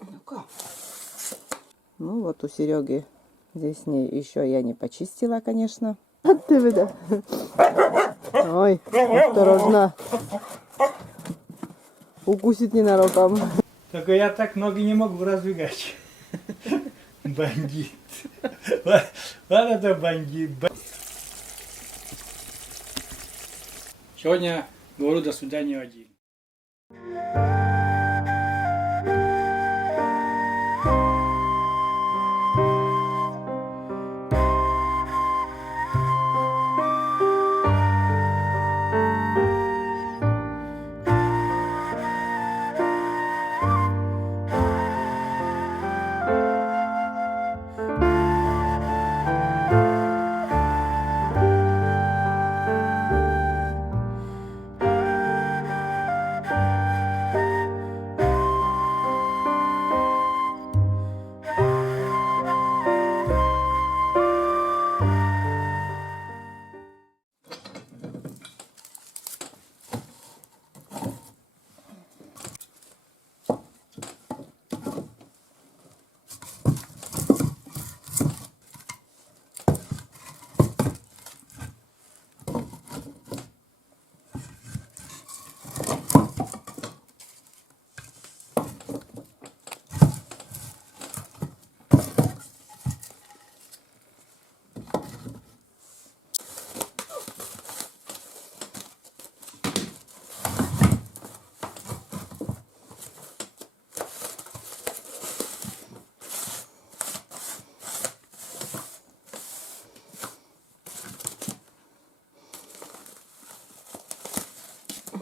Ну-ка. Ну вот у Сереги здесь еще я не почистила, конечно. Ты видишь? Ой, осторожно. Укусит ненароком. Только я так ноги не могу раздвигать. Бандит. Вот это бандит. Сегодня говорю до свидания один.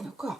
Ну-ка.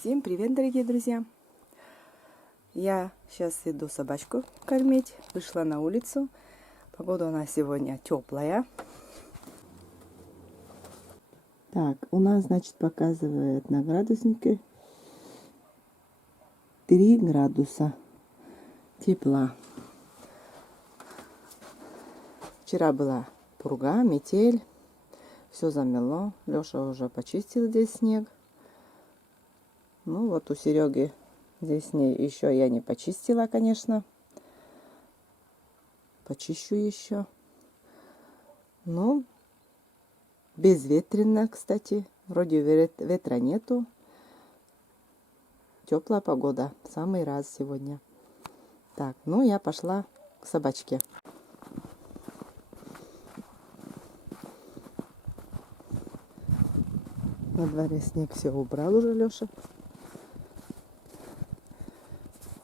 Всем привет, дорогие друзья! Я сейчас иду собачку кормить. Вышла на улицу. Погода у нас сегодня теплая. Так, у нас, значит, показывает на градуснике 3 градуса тепла. Вчера была пурга, метель. Все замело. Леша уже почистил здесь снег. Ну вот у Сереги здесь еще я не почистила, конечно. Почищу еще. Ну, Безветренно, кстати. Вроде ветра нету. Теплая погода. Самый раз сегодня. Так, ну я пошла к собачке. На дворе снег все убрал уже Леша.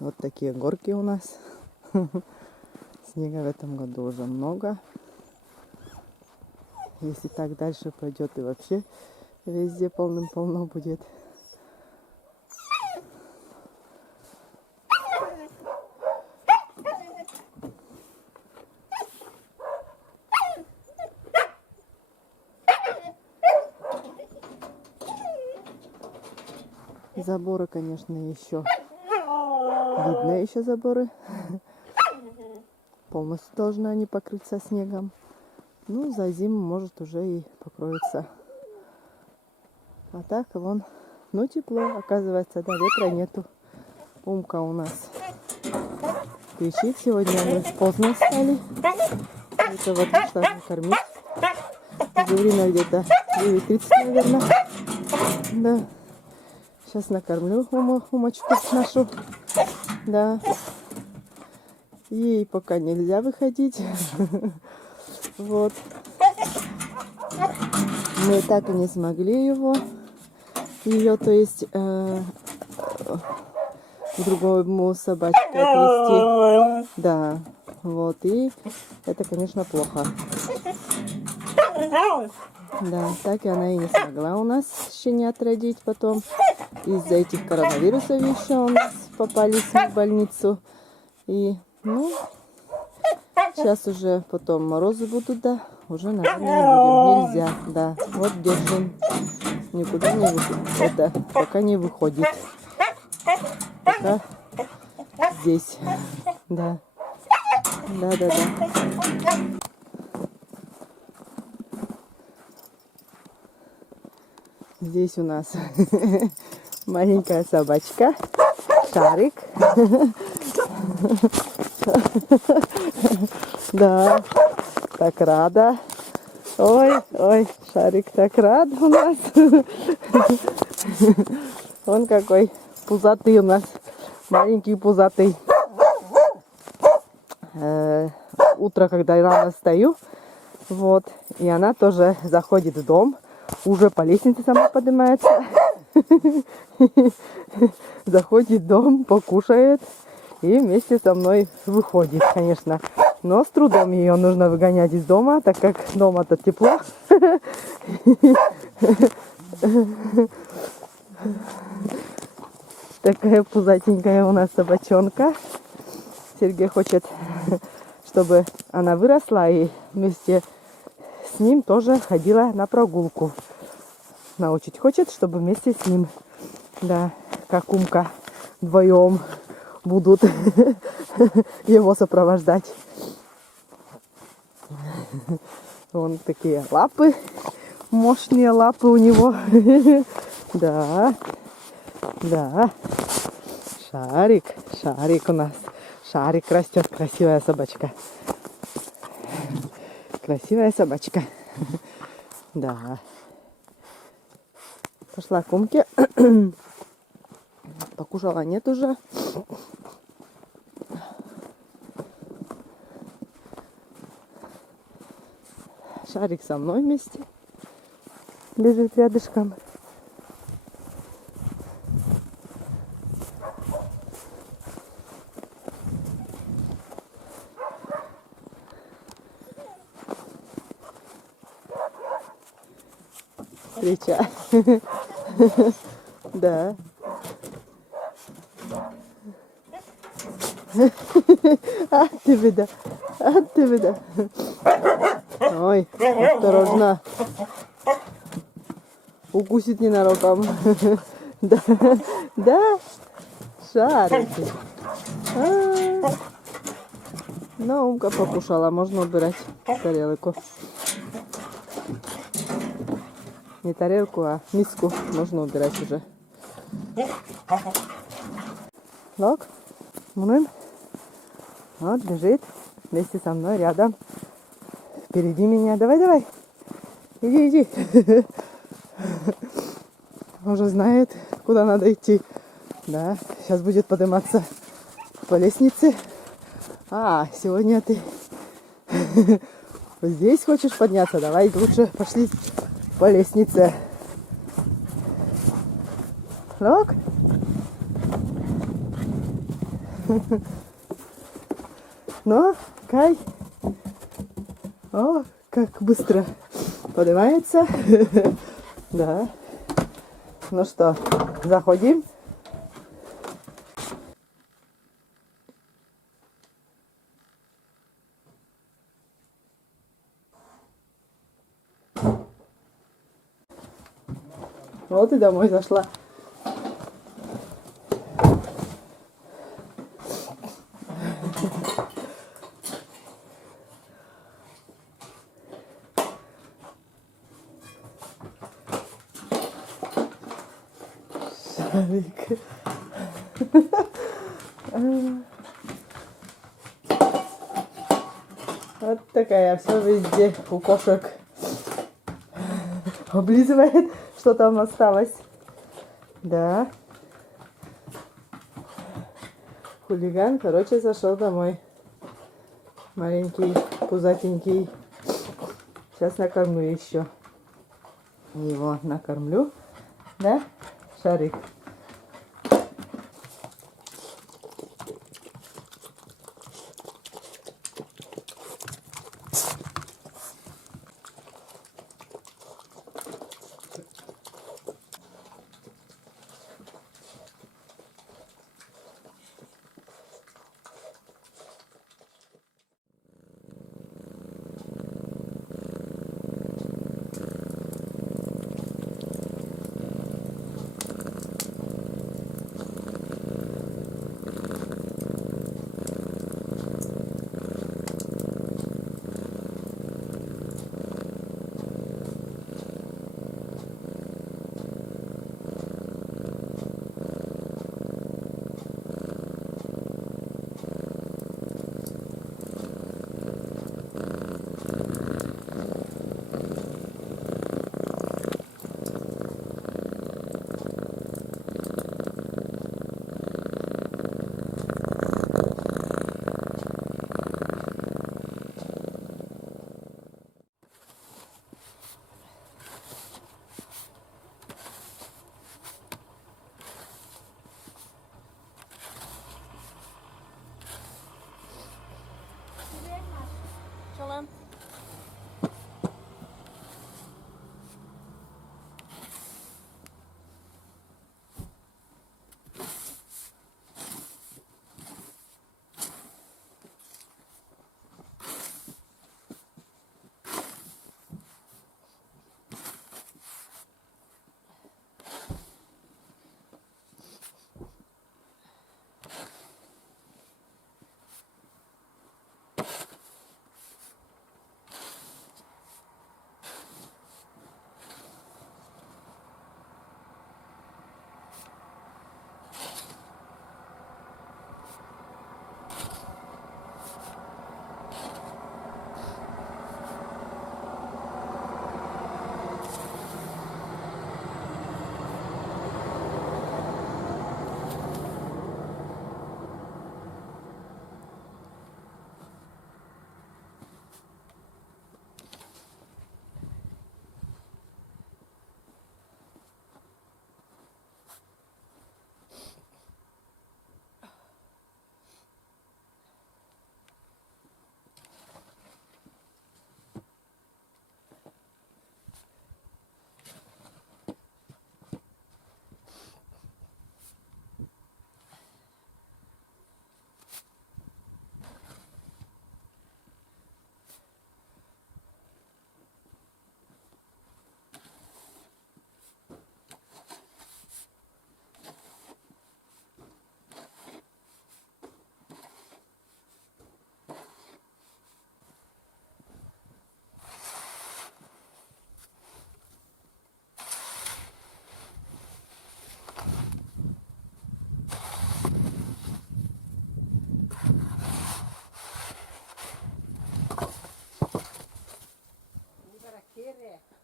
Вот такие горки у нас. Снега в этом году уже много. Если так дальше пойдет, и вообще везде полным-полно будет. Заборы, конечно, еще видно, еще заборы. Полностью должны они покрыться снегом. Ну, за зиму может уже и покроется. А так вон, ну тепло, оказывается, да, ветра нету. Умка у нас кричит. Сегодня мы поздно встали. Это вот пошла накормить. Уже время где-то 9:30, наверное. Да. Сейчас накормлю Умочку нашу. Да. Ей пока нельзя выходить. Вот. Мы так и не смогли ее, то есть, другому собачке отвезти. Да. Вот. И это, конечно, плохо. Да, так и она и не смогла у нас щенят родить потом. Из-за этих коронавирусов еще у нас попались в больницу. И, ну, сейчас уже потом морозы будут, да, уже, наверное, не будем. Нельзя, да. Вот держим. Никуда не выходит. Это пока не выходит. Пока здесь. Да. Да. Здесь у нас маленькая собачка, Шарик. Да, так рада. Ой, Шарик так рад у нас. Он какой пузатый у нас, маленький пузатый. Утро, когда рано встаю, вот, и она тоже заходит в дом. Уже по лестнице сама поднимается. Заходит в дом, покушает и вместе со мной выходит, конечно. Но с трудом ее нужно выгонять из дома, так как дома-то тепло. Такая пузатенькая у нас собачонка. Сергей хочет, чтобы она выросла и вместе с ним тоже ходила на прогулку. Научить хочет, чтобы вместе с ним, да, как Умка, вдвоем будут его сопровождать. Вон такие лапы, мощные лапы у него. Да. Шарик у нас. Шарик растет, красивая собачка. Красивая собачка. Да. Пошла к Умке. Покушала нет уже. Шарик со мной вместе. Лежит рядышком. Встреча. Да. Ты беда. Ой, осторожно. Укусит ненароком. Да. Шарик. Ну, Умка покушала. Можно убирать тарелку. Не тарелку, а миску можно убирать уже. Лок, Мунын. Вот, лежит вместе со мной рядом. Впереди меня. Давай. Иди, иди. Уже знает, куда надо идти. Да, сейчас будет подниматься по лестнице. А, сегодня ты вот здесь хочешь подняться? Давай лучше пошли по лестнице. Look. Ну, Кай. О, как быстро поднимается. Да. Ну что, заходим. Вот и домой зашла. Шарик. Вот такая, все везде у кошек. Облизывает, что там осталось. Да. Хулиган, короче, зашел домой. Маленький, пузатенький. Сейчас накормлю еще. Его накормлю. Да, Шарик?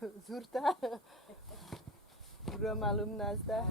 Zurta. Belum malum nazda.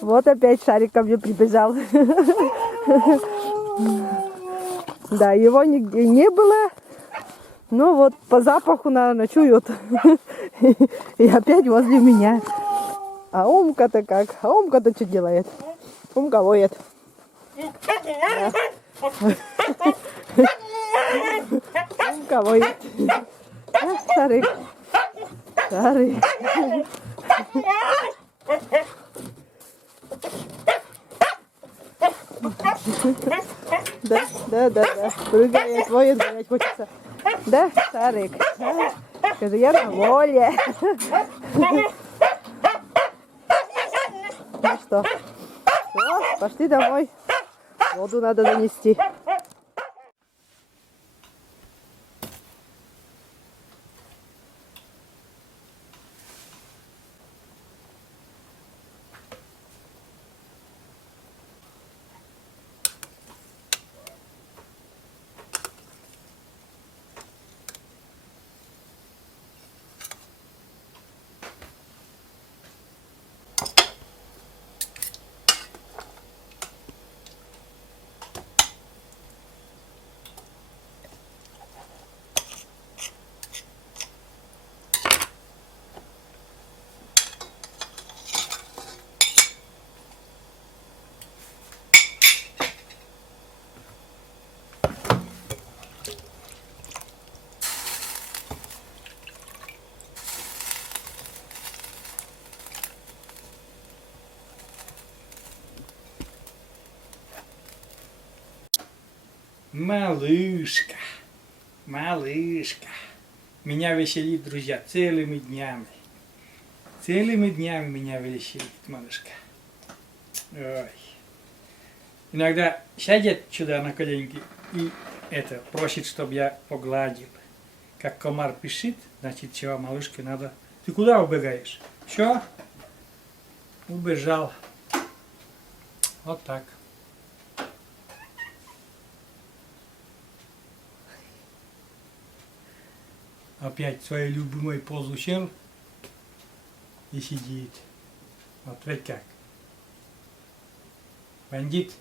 Вот опять Шарик ко мне прибежал. Да, его нигде не было. Ну вот по запаху, наверное, чует. И опять возле меня. А Умка-то как? А Умка-то что делает? Умка воет. Да. Умка воет. А, Шарик. Шарик. Да. Прыгает, воет, гулять хочется. Да, Шарик? Да? Скажи, я на воле. Ну что? Все, пошли домой. Воду надо занести. Малышка, малышка. Меня веселит, друзья, целыми днями. Целыми днями меня веселит малышка. Ой. Иногда сядет сюда на коленки и просит, чтобы я погладил. Как комар пишет, значит, все, малышке надо. Ты куда убегаешь? Все? Убежал. Вот так. Опять свою любимую позу сел и сидит. Вот ведь как. Бандит.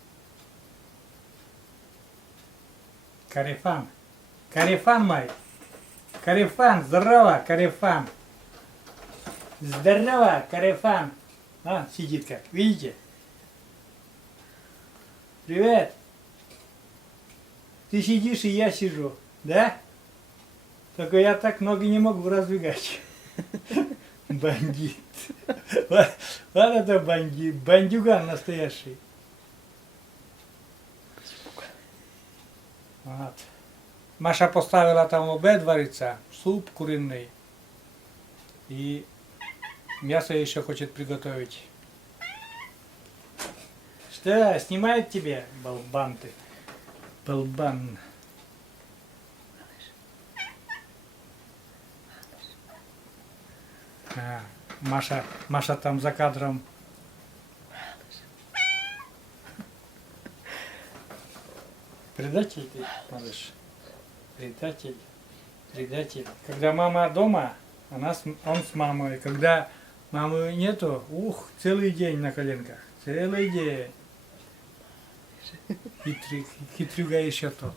Карифан. Карифан мой. Карифан, здорово, Карифан. Здорово, Карифан. А, сидит как, видите? Привет. Ты сидишь, и я сижу, да? Только я так ноги не могу раздвигать. Бандит. Вот это бандит. Бандюган настоящий. Вот. Маша поставила там обед вариться, суп куриный. И мясо еще хочет приготовить. Что, снимает тебе, болбан ты? Болбан. А, Маша там за кадром. Предатель ты, малыш. Предатель. Предатель. Когда мама дома, он с мамой. Когда мамы нету, целый день на коленках. Целый день. Хитрюга еще тот.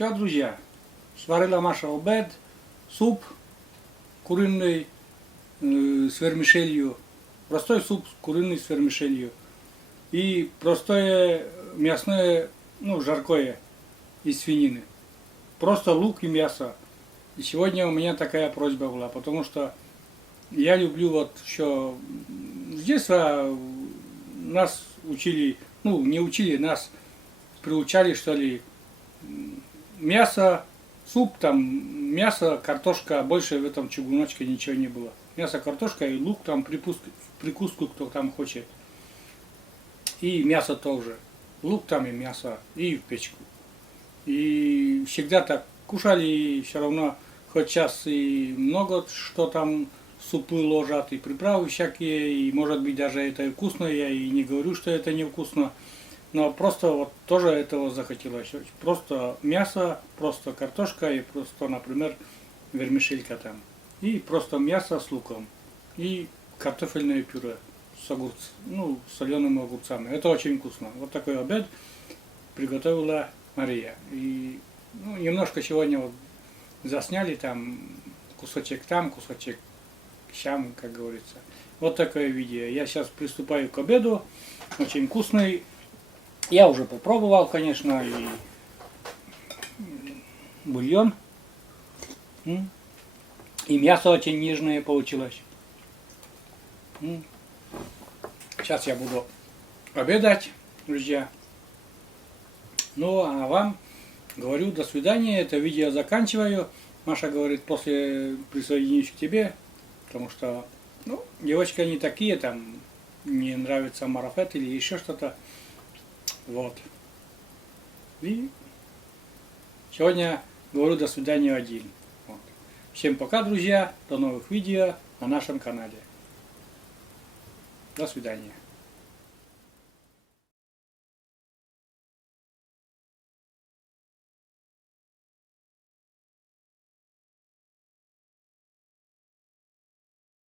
Все, друзья, сварила Маша обед, суп куриный с вермишелью, простой суп куриный с вермишелью и простое мясное, ну, жаркое из свинины. Просто лук и мясо. И сегодня у меня такая просьба была, потому что я люблю вот еще с детства нас учили, ну, не учили, нас приучали, что ли, мясо, суп, там, мясо, картошка, больше в этом чугуночке ничего не было. Мясо, картошка и лук, там, прикуску, кто там хочет. И мясо тоже. Лук там и мясо, и в печку. И всегда так кушали, и все равно, хоть сейчас и много что там супы ложат, и приправы всякие, и может быть даже это и вкусно, я и не говорю, что это невкусно. Но просто вот тоже этого захотелось. Просто мясо, просто картошка и просто, например, вермишелька там. И просто мясо с луком. И картофельное пюре с солеными огурцами. Это очень вкусно. Вот такой обед приготовила Мария. И немножко сегодня вот засняли там кусочек, как говорится. Вот такое видео. Я сейчас приступаю к обеду. Очень вкусный. Я уже попробовал, конечно, и бульон. И мясо очень нежное получилось. Сейчас я буду обедать, друзья. Ну, а вам говорю до свидания. Это видео заканчиваю. Маша говорит, после присоединюсь к тебе. Потому что, ну, девочки они такие, там, не нравится марафет или еще что-то. Вот. И сегодня говорю до свидания один. Вот. Всем пока, друзья. До новых видео на нашем канале. До свидания.